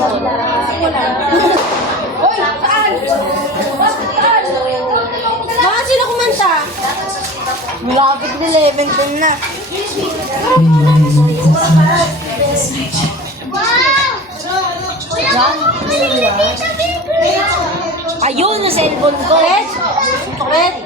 Hoy, saan? Bakit sino kumanta? Malapit na 11 na. Ayun, yung cellphone ko. Red?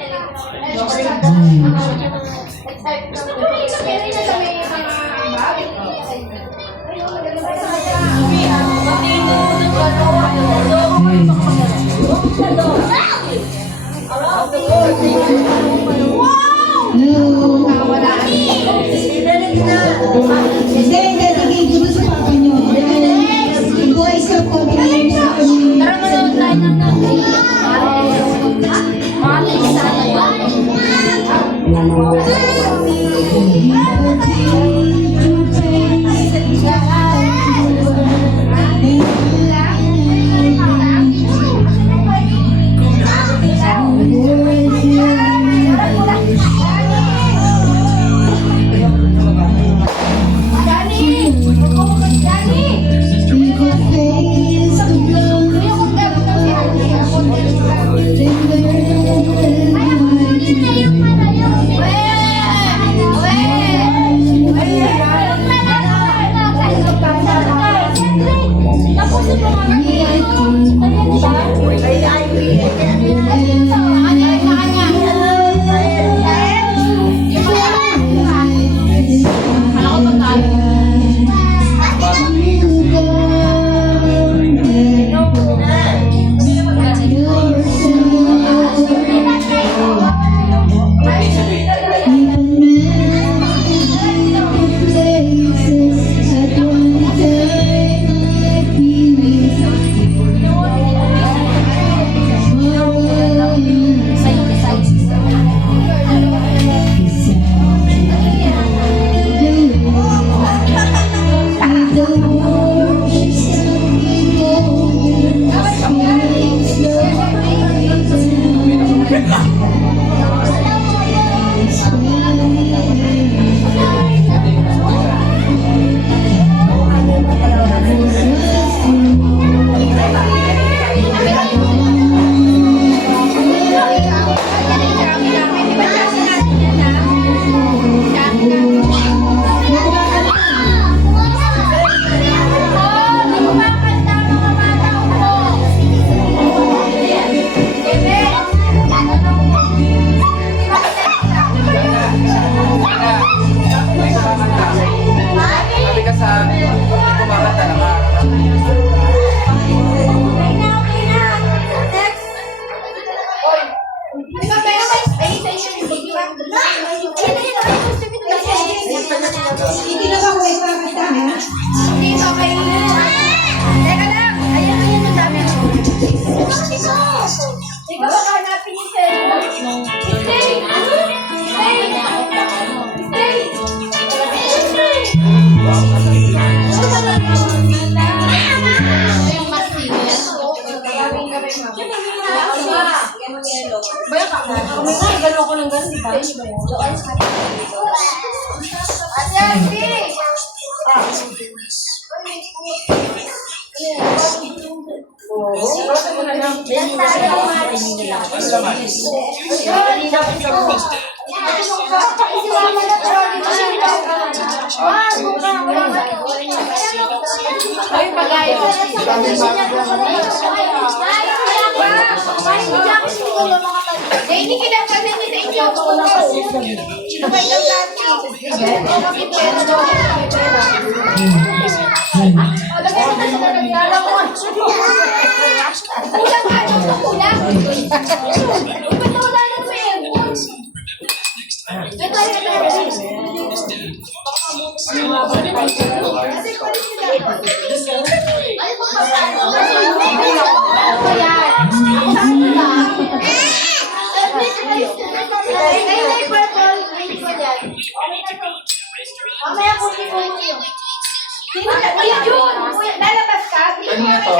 Kuya Jun! Lalabas ka? Kanina to?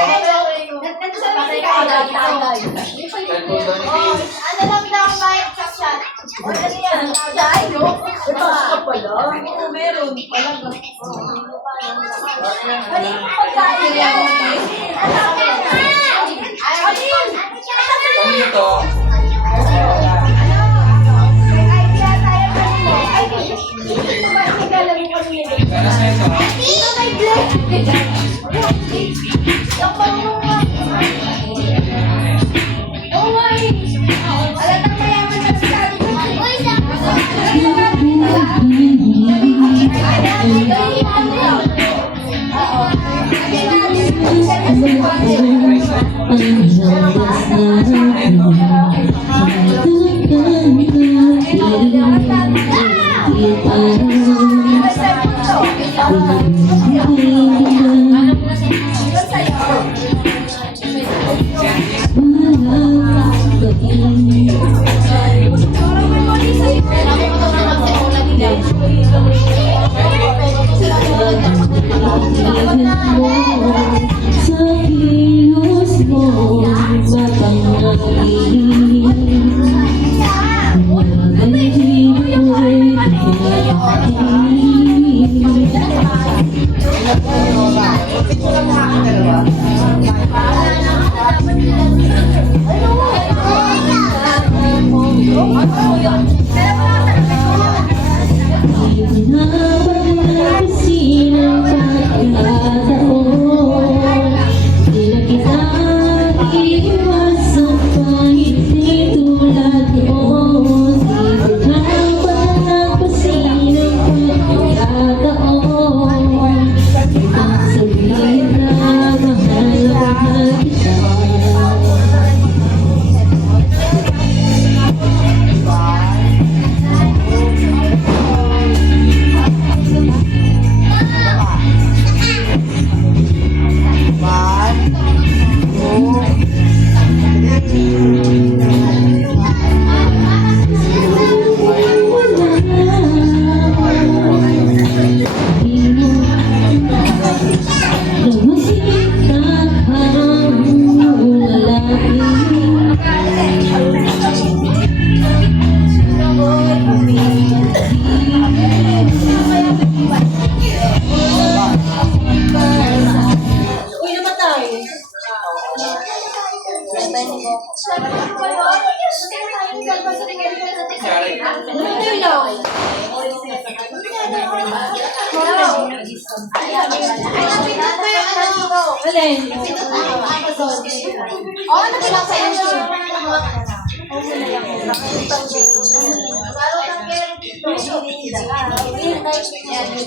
Nandun sa mga tagay. Ano lang daw ang bayad sa shot? O, dali yan. Ay, no? Ito pala. Oo, meron. Mali yung pagkain yan. Kanina to? May idea tayo kanina. Ay, ikalam mo kanina. Sana sa'yo to? Ito may blade. Yung pangunga. Oo nga eh. Alatang mayaman na sa sabi ko. Uy, Sa kilos mo, mapangangin.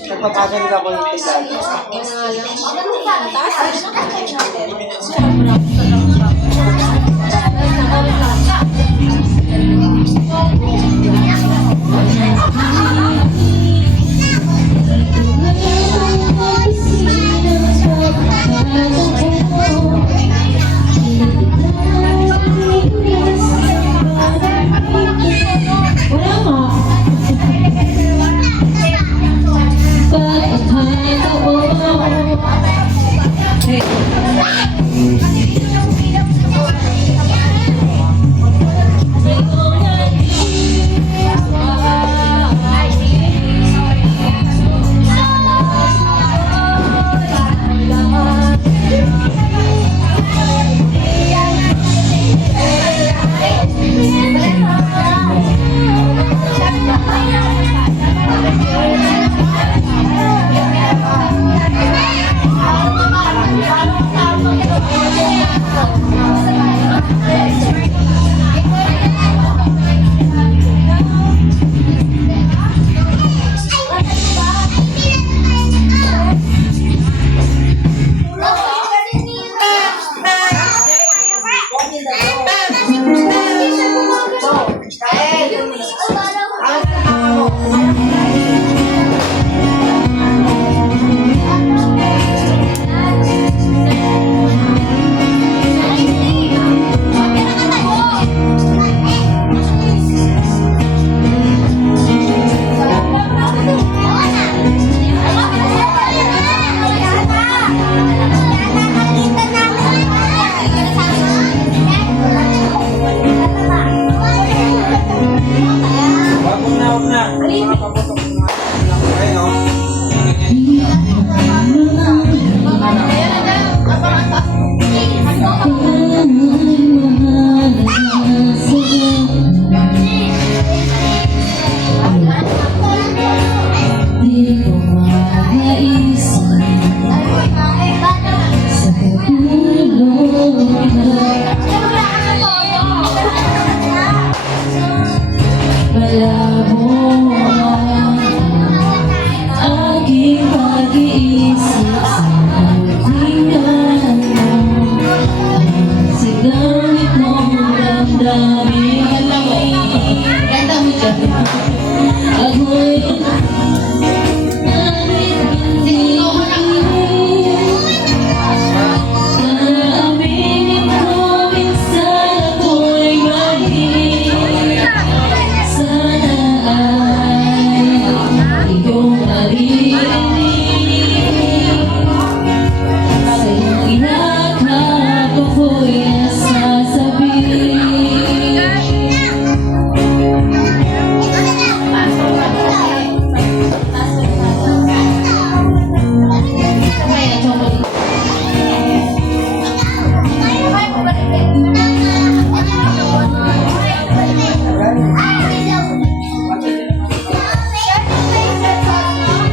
Nagpapagaling ako yung tigal. di ko makaisip sa pagtulog na malabo ang aking pag-iisip sa paghingan mo. Sa gamit mong damdamin, kanta mo dyan. Ako'y naaminin ko minsan ako'y mali. Sana ay iyong naririnig. Sa iyong inakap ako'y nasasabi.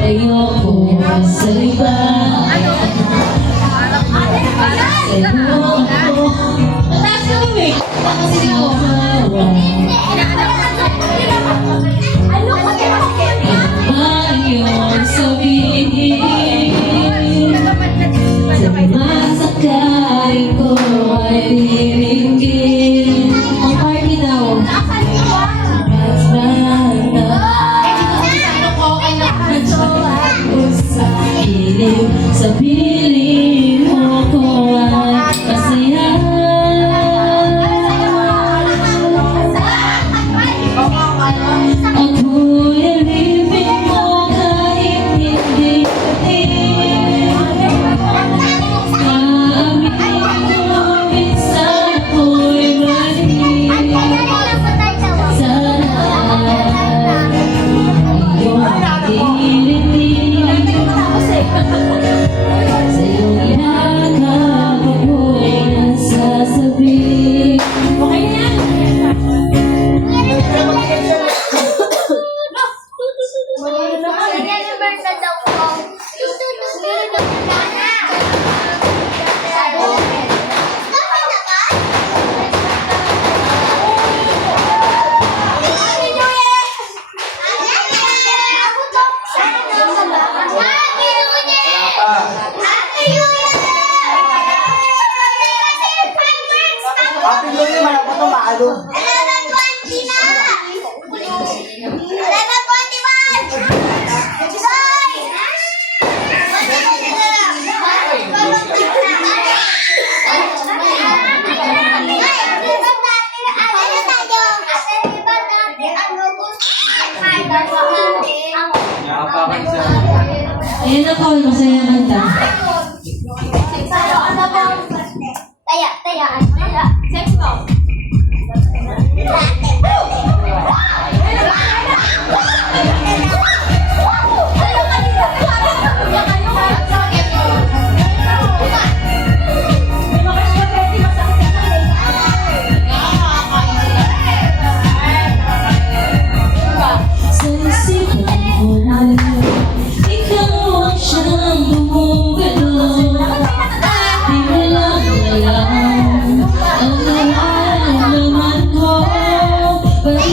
Ayoko sa iba. Ayoko mataas ka ba, Vic? Kasi di ko iyong sabihin sa mga sakay ko ay diringgin. Ang party daw. Sa piling mo ko at masaya. Ako'y alipin mo kahit hindi katin. Naaminin ko minsan ako'y mali. Sana iyong maririnig. Sa iyong inakap ako'y nasasabi. Okay na yan. Happy New Year, malapot ang maalo. 11:20 na! 11:21! Joy! Ayun na, Paul, masaya kanta. Taya, taya, taya. Sex mo. Sa isipan ko, ikaw ang siyang bumugalo. Di mo lang alam ang nararamdaman ko. Bakit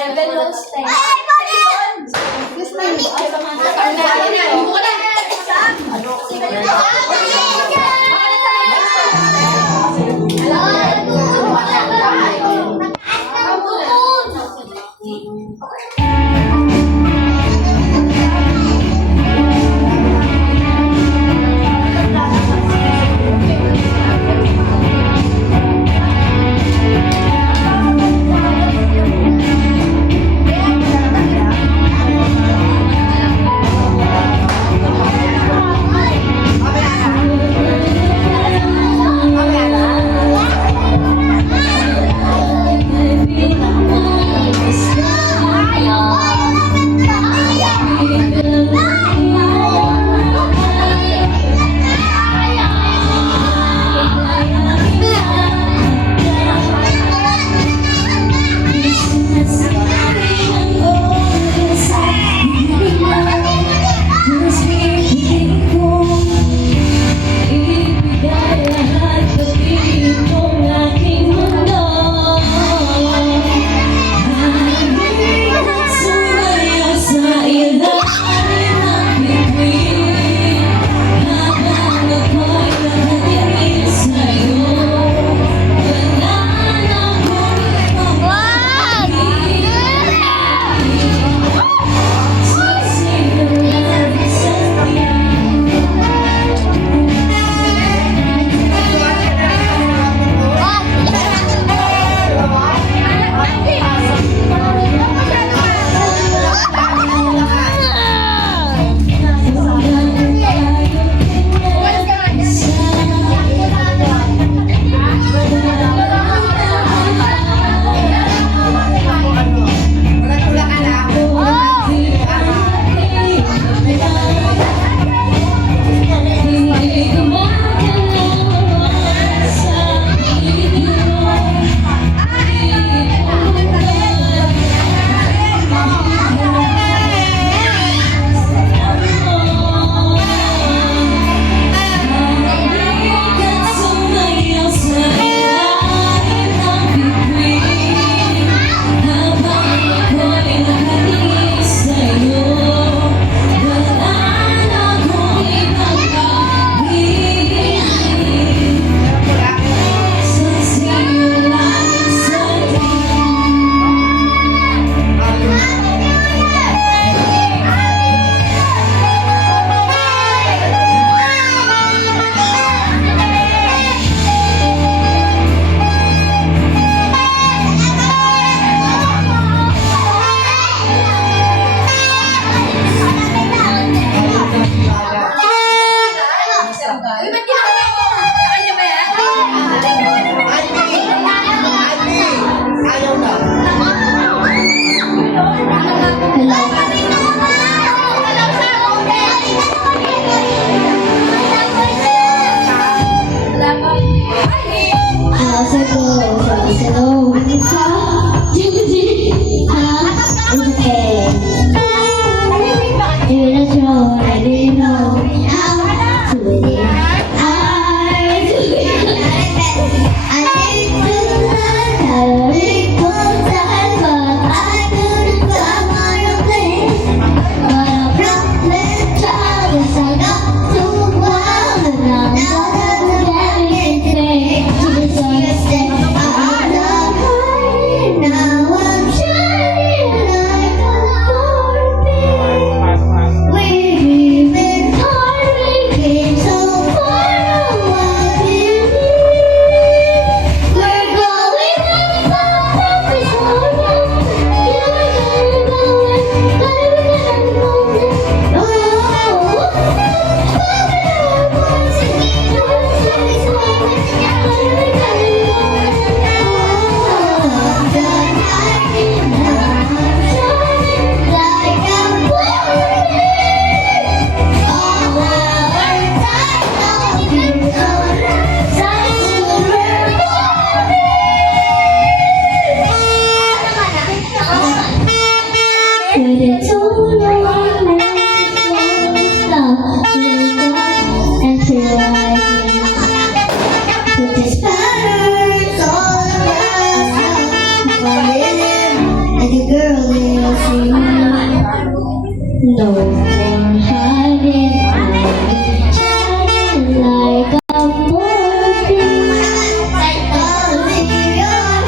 Level low stay. No more hiding, shining like a morning. Like a million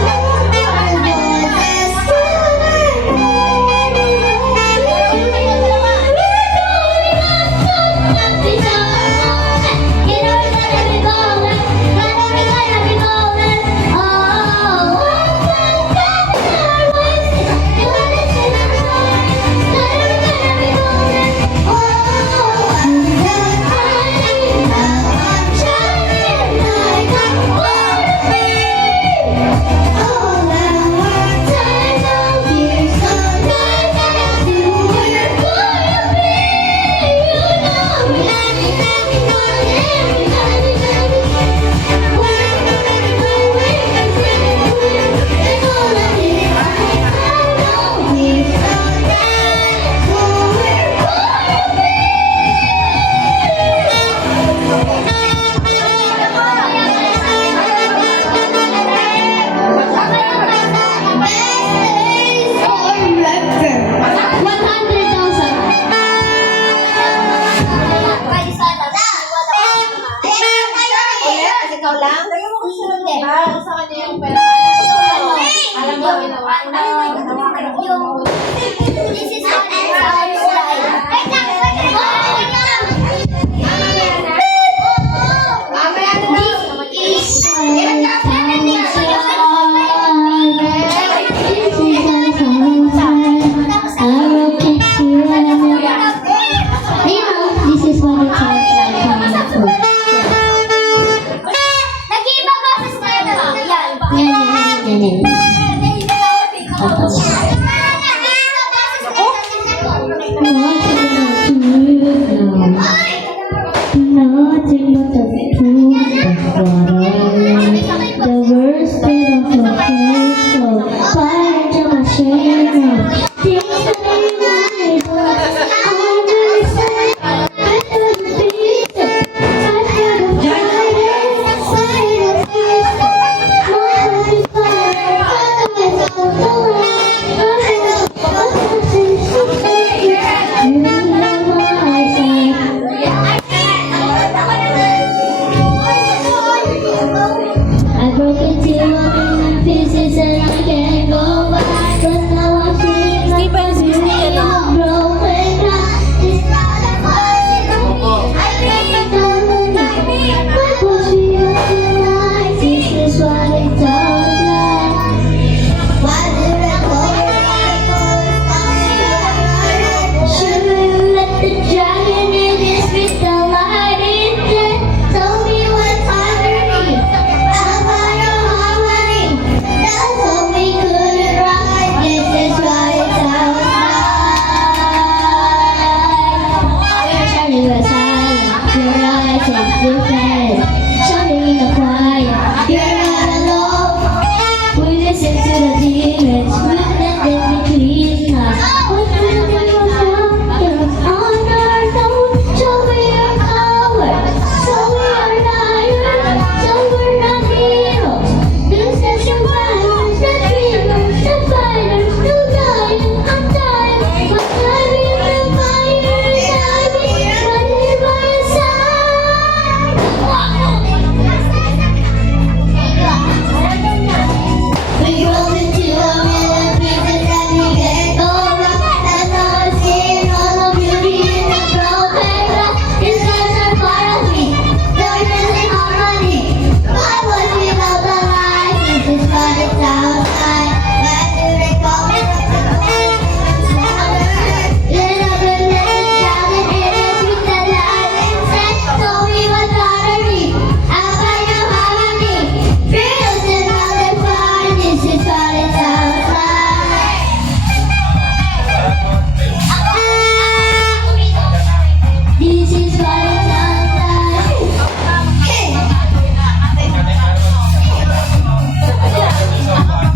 Ikaw lang? Kaya mo kasi hindi. Sa kanya yung pera. Alam mo, This is what I saw. Wait lang. This is what it sounds like coming through. Nag-iiba ka sa style. Yan. Nothing but the truth of what I the worst bit of my face, so fire to my shame. Things that I understand. I couldn't be it. I couldn't fight it. Fight it. My heart is fire. Otherwise I'll go away. I broke into a million pieces and I can't go back. But now I'm feeling like I'm broken heart. It's not a possibility. I can't do it. My push me up tonight. This is what it sounds like. Why did I go? Should we let the dragon in and spit the light in there? Tell me what's underneath. I'll find a harmony. That's what we couldn't write. This is what it sounds like. We're shining with silence. Your eyes and different. Shining in the quiet. You're not alone. We listen to the demons. We let them between us. What will we do on our own? So we are cowards. So we are liars. So we're not heroes. This is the violence, the dreamers, the fighters, no dying. I'm dying, but I'm in the fire. I'm running by your side. We roll into a million pieces and we get over. And now I'm seeing all the beauty in the broken glass. These guys are part of me. They're missing harmony. Why was without the light? This is what it sounds like. Why do they call me the Lit up and let the challenge in it with the light inside. Told me what's underneath. I'll find your harmony. Feels another fire. This is what it sounds like. This is what it sounds like.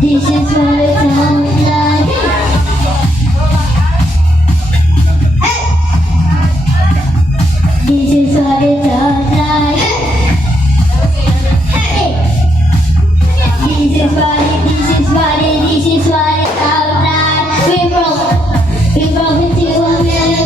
This is what it sounds like. This is what it sounds like. This is what it sounds like. We broke into a million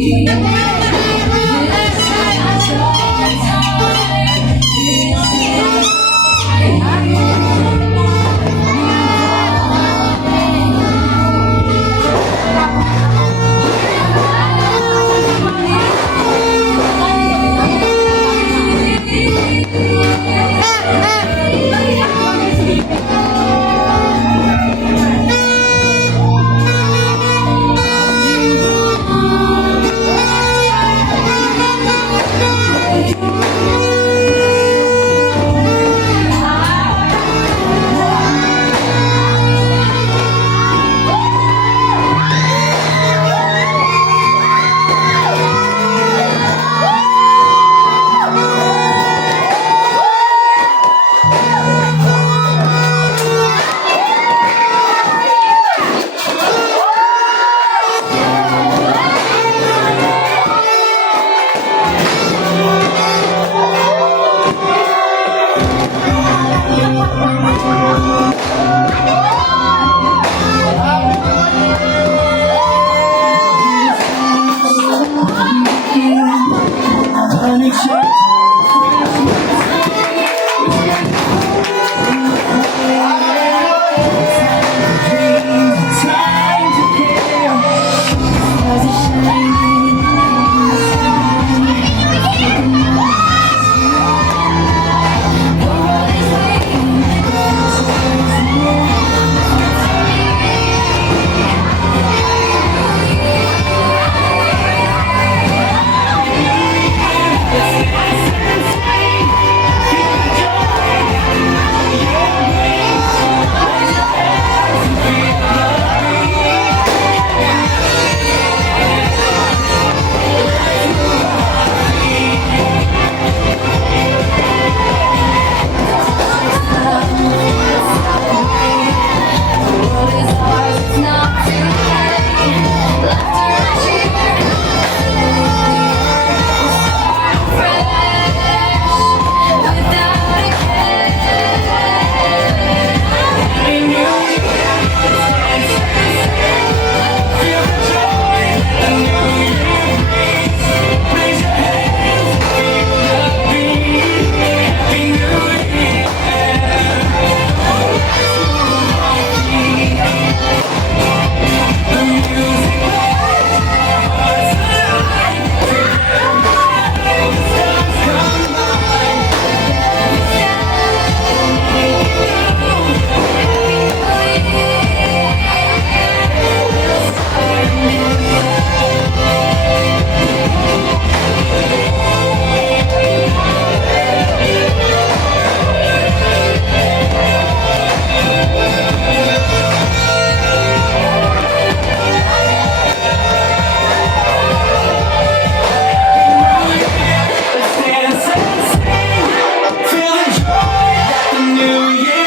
Happy New Year.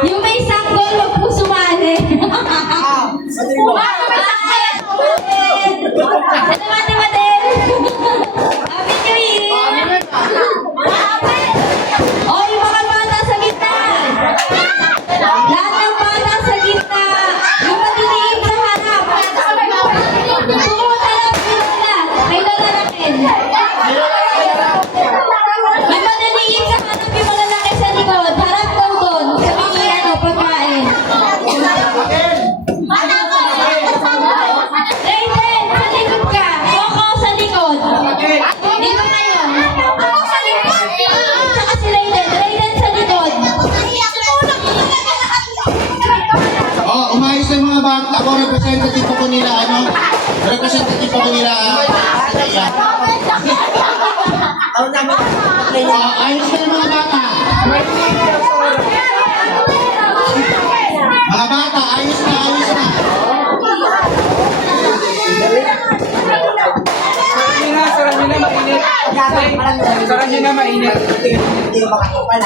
Yung may sanggol, wag po sumali. Salamati, Madel. Happy New Year. O, yung mga bata sa gitna. Lahat ng bata sa gitna. Yung matitiim sa harap. Sumutalap si Lola. Kay Lola natin. May matitiim sa harap yung malalaki sa likod. Harap daw doon. Sa pilihan o pagkain. Raiden, sa likod ka. Coco, sa likod. Dito ngayon. Saka si Raiden. Raiden sa likod. Oh, umayos na yung mga bata. Ako, representative ako nila, ano? Representative ako nila, ayos na yung mga bata. Mga bata, ayos na, ayos na. Sarang nyo na mainit. Hindi makakapal.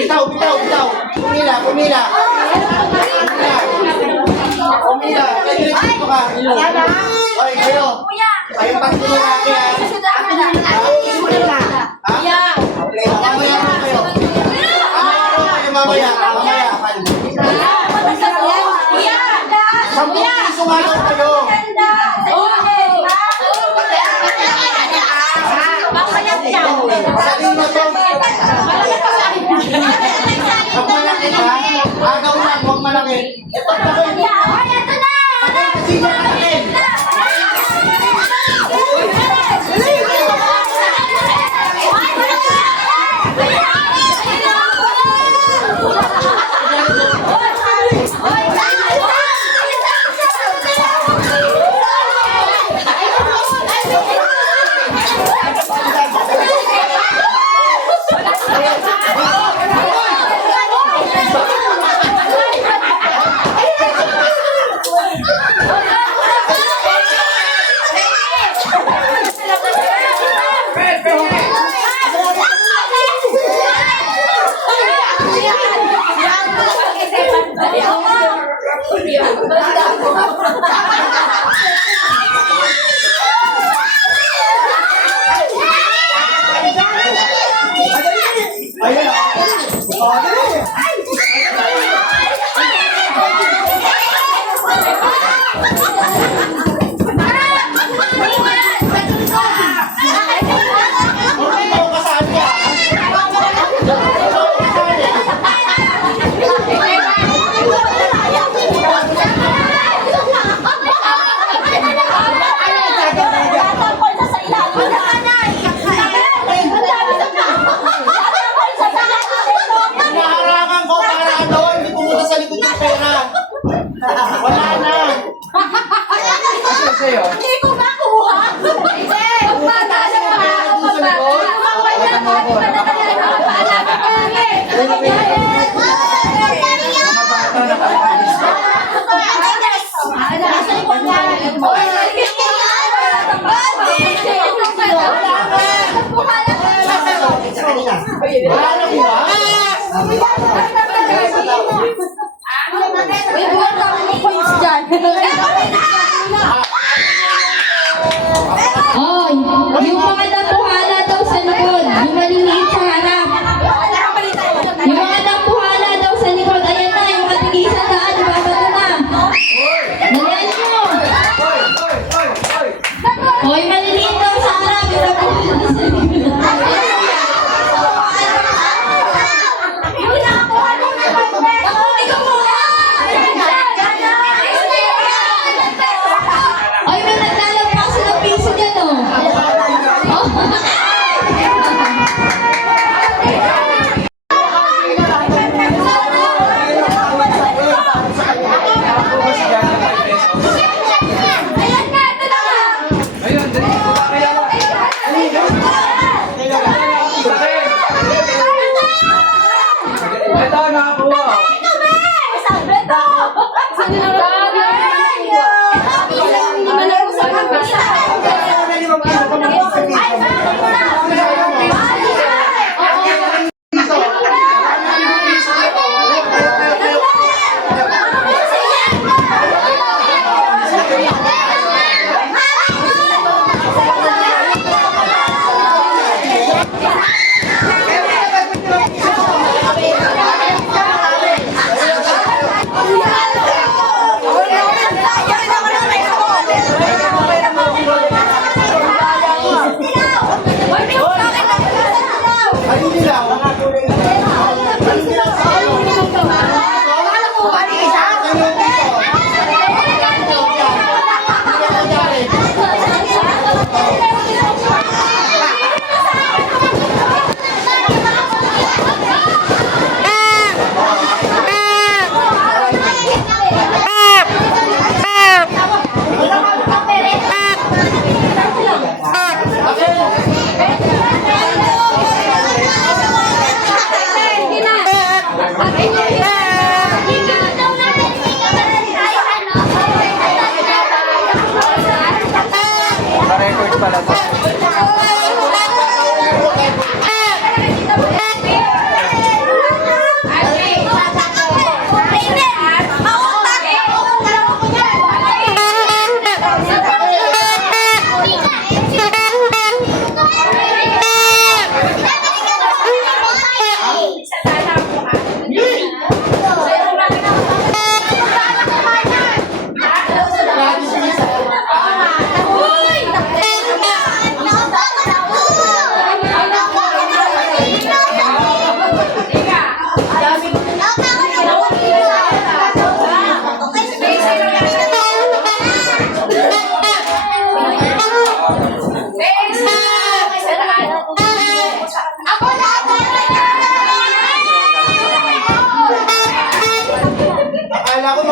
Bitaw, bitaw, bitaw. Pumila, pumila. Pumila. Kayo dito ka. Oy, kayo. Kayo patuloy natin. Okay, mamaya na kayo. Mamaya, mamaya. 10 piso nga daw kayo. Sabihin mo to. Huwag malaki ba? Agaw lang, huwag malaki. Ito na ko. Patay kasi na natin. Hinaharangan ko para ano, hindi pumunta sa likod ng pera. Wala na. Sa'yo. Hindi ko makuha. Hindi. Magpatala ka. Oy, yung mga napuhala daw sa likod, yung maliliit sa harap. Yung mga napuhala daw sa likod, ayan na, yung matigisan daan, babato na. Dalian nyo. Oy, maliliit daw sa harap, yung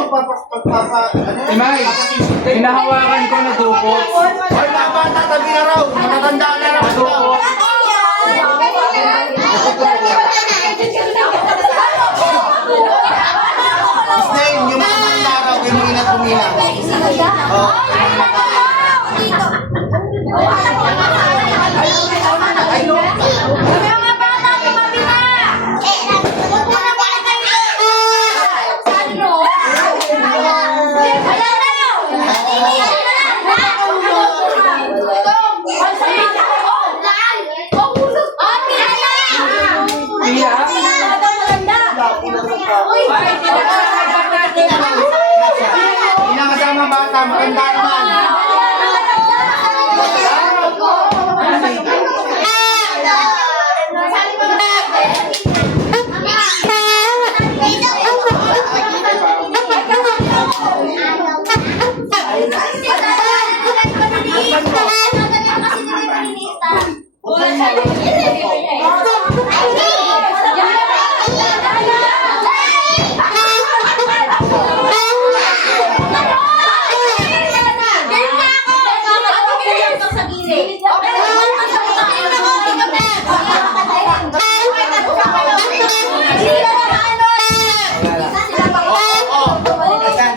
Imay, hinahawakan ko na dukot. Hoy, mga bata, tabi na raw. Matatanda na raw. Dukot. Snail, yung mga bata raw, kayo mo inat-umilang. Oh. Pia? Inakasama bata, maganda naman.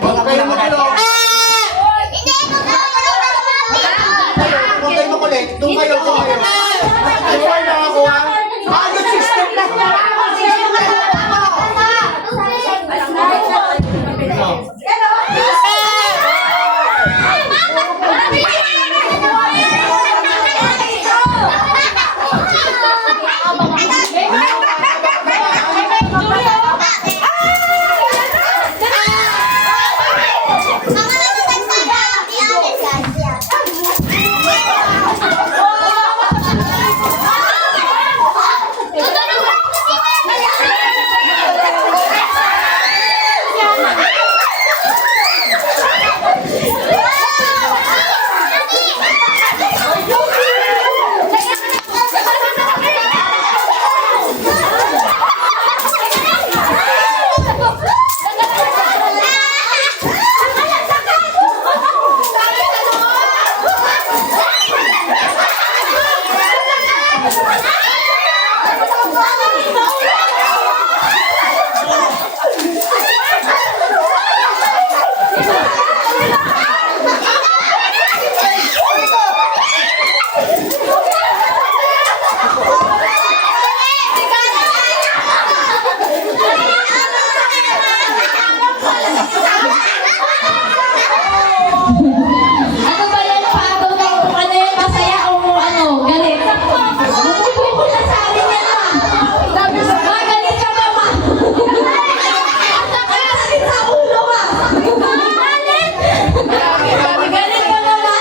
Huwag kayo magulo. Huwag kayo makulit. Doon kayo, doon kayo. Ano kayo nakakuha? Good system na. Ano ba yan? Paano na? Ano yan? Masaya o ano? Galit? Sabi niya na. Magalit ka ba ma? Galit sa ulo ka. Galit? Galit ka ba ma?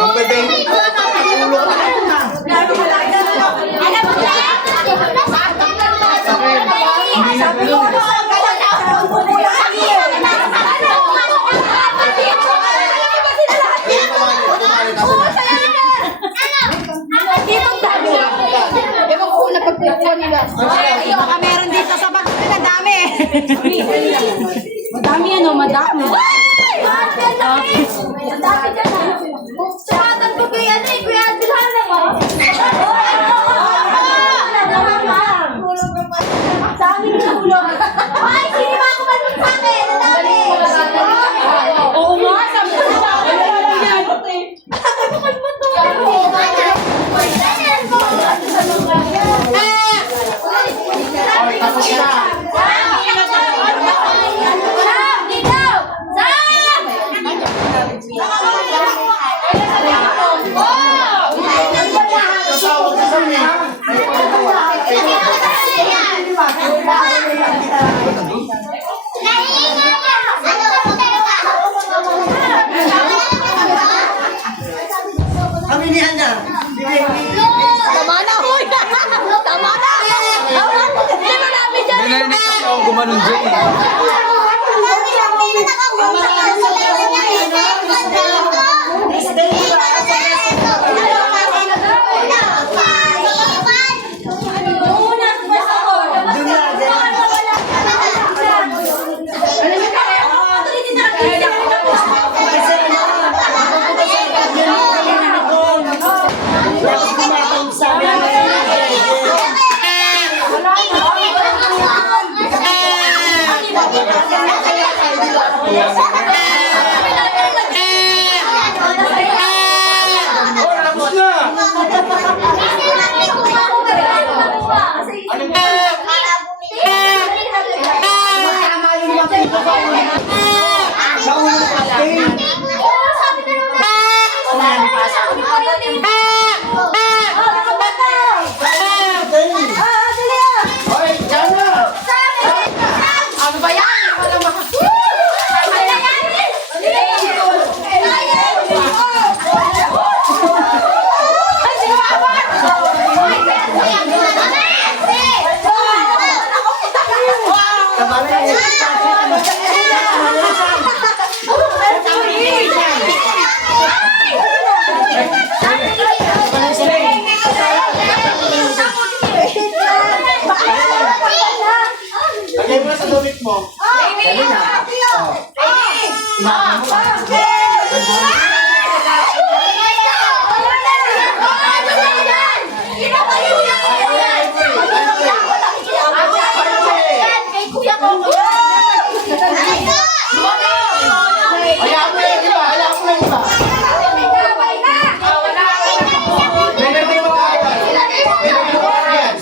Ang bebeng. Ulo ka Meron dito sa bag. Madami. Madami ano, madami. Sumatan ko kay ano eh, Kuya Adilhan naman. Sa amin na hulog. Ay, sinima ko ba sa akin? Ang dami. Oo nga, sabi ko sa akin. Okay, tapos na. Kasawag sa sabi. Kami ni Ana. Tama na, huy! Tama na! Hindi mo namin dyan! Binarinig kasi akong gumanon dyan eh. Tapos na. Sa unang campaign. Hoy, Jana! Ano ba yan? Tama na yun. Lagay mo na sa damit mo. Dali na. Inaano mo. Hayaan mo yung iba. Hayaan mo yung iba. Binigay mo agad. Binigay mo agad.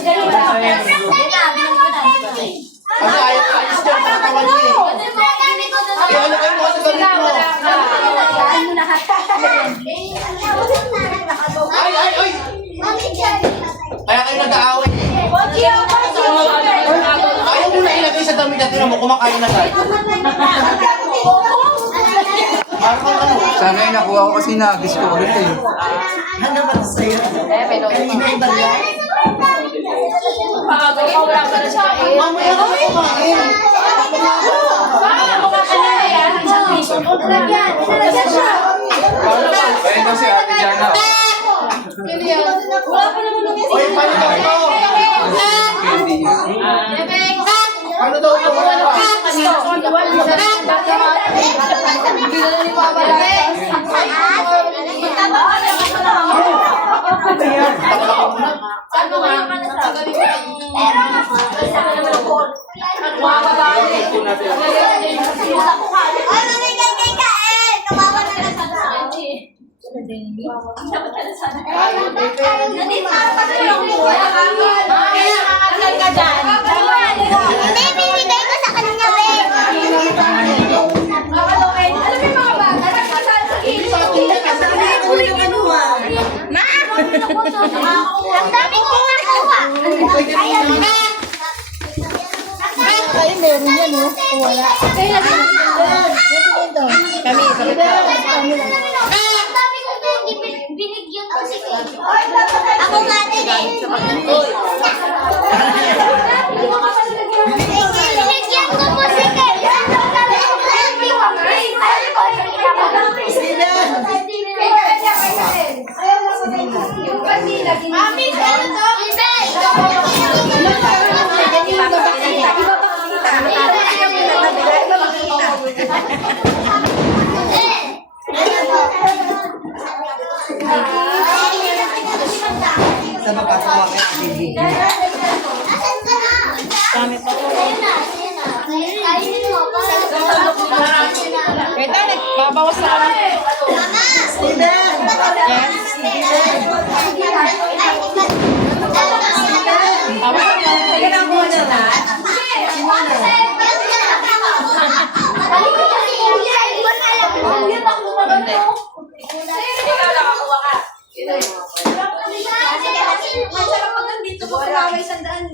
Kasi ayos dyan sa katawan niya eh. Kaya lagay mo sa damit mo. Ay, ay, ay! Kaya kayo nag-aaway eh. Ayaw mo na ilagay sa damit at tinan mo, kumakain na tayo. Parang kang ano. Sana yung nakuha ko kasi nagis ko ulit eh. Ano ba sa'yo? Kanina ba yan? Mamaya ka na kumain. Kaya daw si Ate Jana. Oy, paano daw ito? Candy. Paano daw ito? Wala pa. Hindi, binigay ko sa kanya, Ben. Ang dami ko nakuha. Ay, meron yan, oh. Wala. Kami, Ang dami ko binigyan ko si Kate. Ako nga din eh. Binigyan ko po si Kate. Mami, meron to. Ibel! Masarap pag nandito ko pala may sandaan.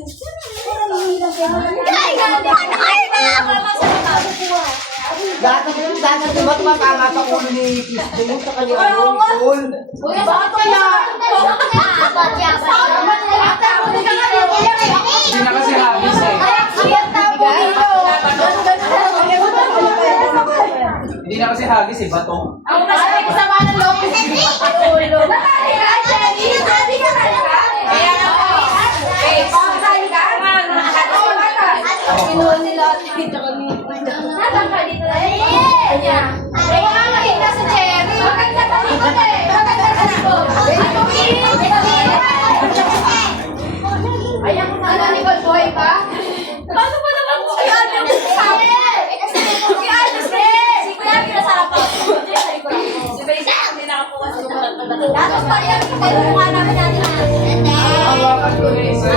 Dagat di ba tumatama sa ulo ni Christine sa kanyang ulo? Uy, bakit kaya? Hindi na kasi habis eh. Hindi na kasi hagis eh, bato. Ako kasi may kasama ng loob. Kinuha nila dito kami. Nasaan ka dito na? Ay, wala nakita sa Cherry. Maganda ka dito eh. Maganda ka dito. Ayan, ano ni Boy ba? Paano ba naman si Ate yung sabi? Si Ate, si Kuya pinasarap ako. Si Brisa, hindi nakapukas yung mga datos pa yan. Kaya mukha namin natin na. Hawakan ko na isa.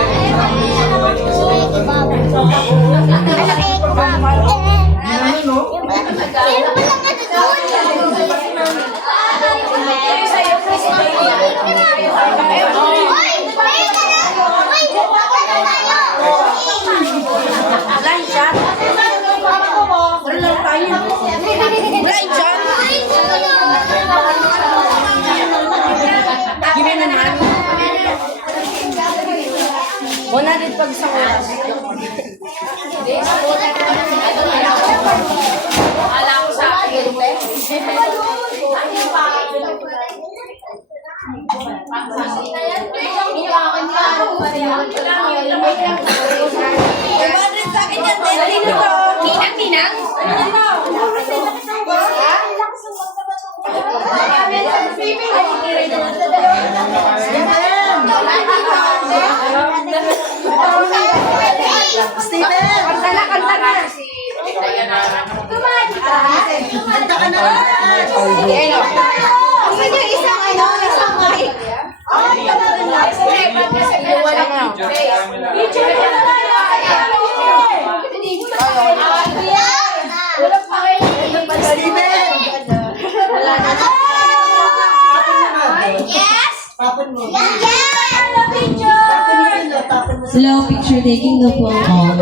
Hello, picture taking no phone on.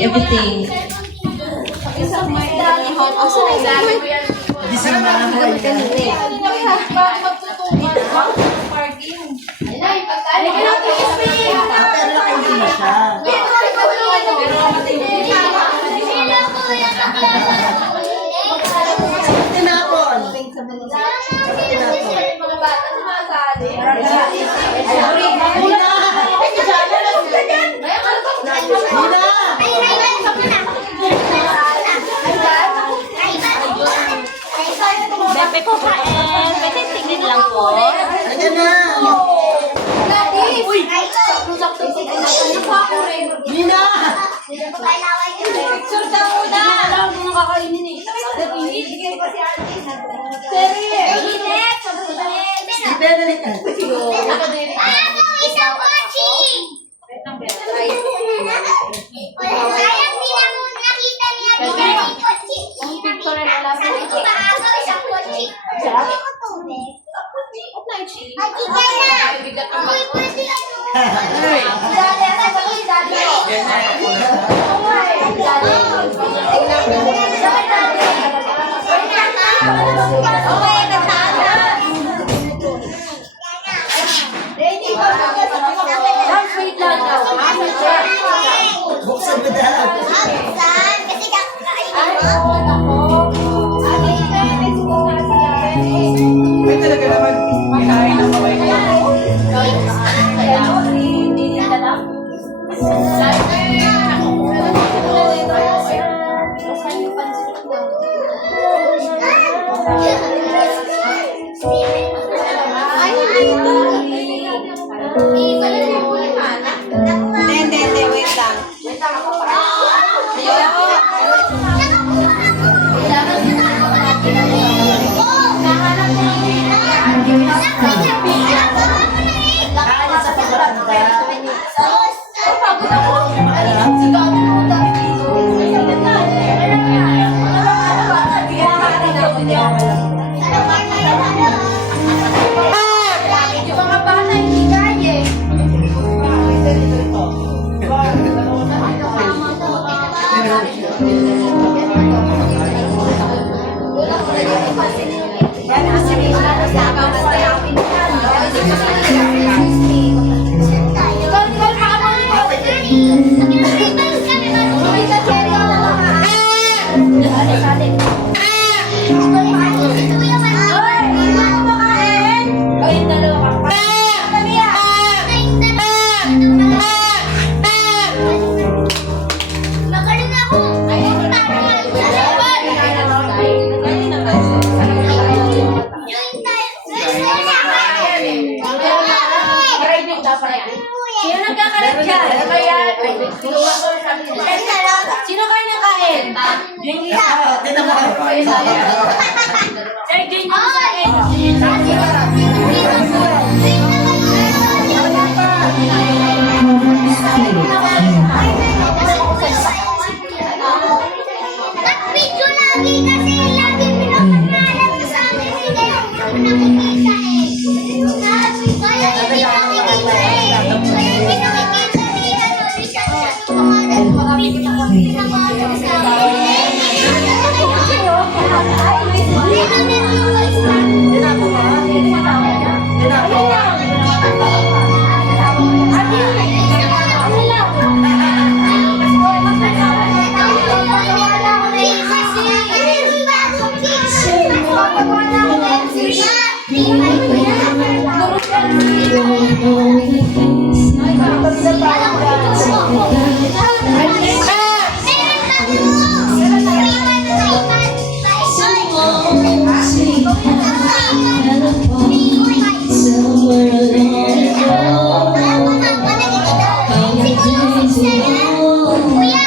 Everything. Bebe ko kain. Pwede tingin lang po. Ayan na! Nina! Picture ka muna. Alam mo mga kakainin eh. Sige pa si Ate. Steve, dali ka. Isang kotse! Sayang, di na mo nakita niya yung kotse. Picture na lang. Sabi ko maagaw isang kotse. Sabi ko tubig. Ay, tigay na! Uy, pwede ano? Dali, dali, dali. Okay, natana. Ready ko. Dance, wait lang daw. Buksan mo daw. Saan? Kasi kakainin mo. May talaga naman, kinain ng kamay ko. Hindi ka lang. Sino kayo ng kain? Sir, Jane, yung kain. Nag-video lagi kasi lagi pinapanalan ko sa amin eh. Kaya hindi ko nakikita eh. Kaya hindi nakikita eh. Kaya hindi nakikita ni Richard siya nung mga pinapanalan sa amin. Kuya,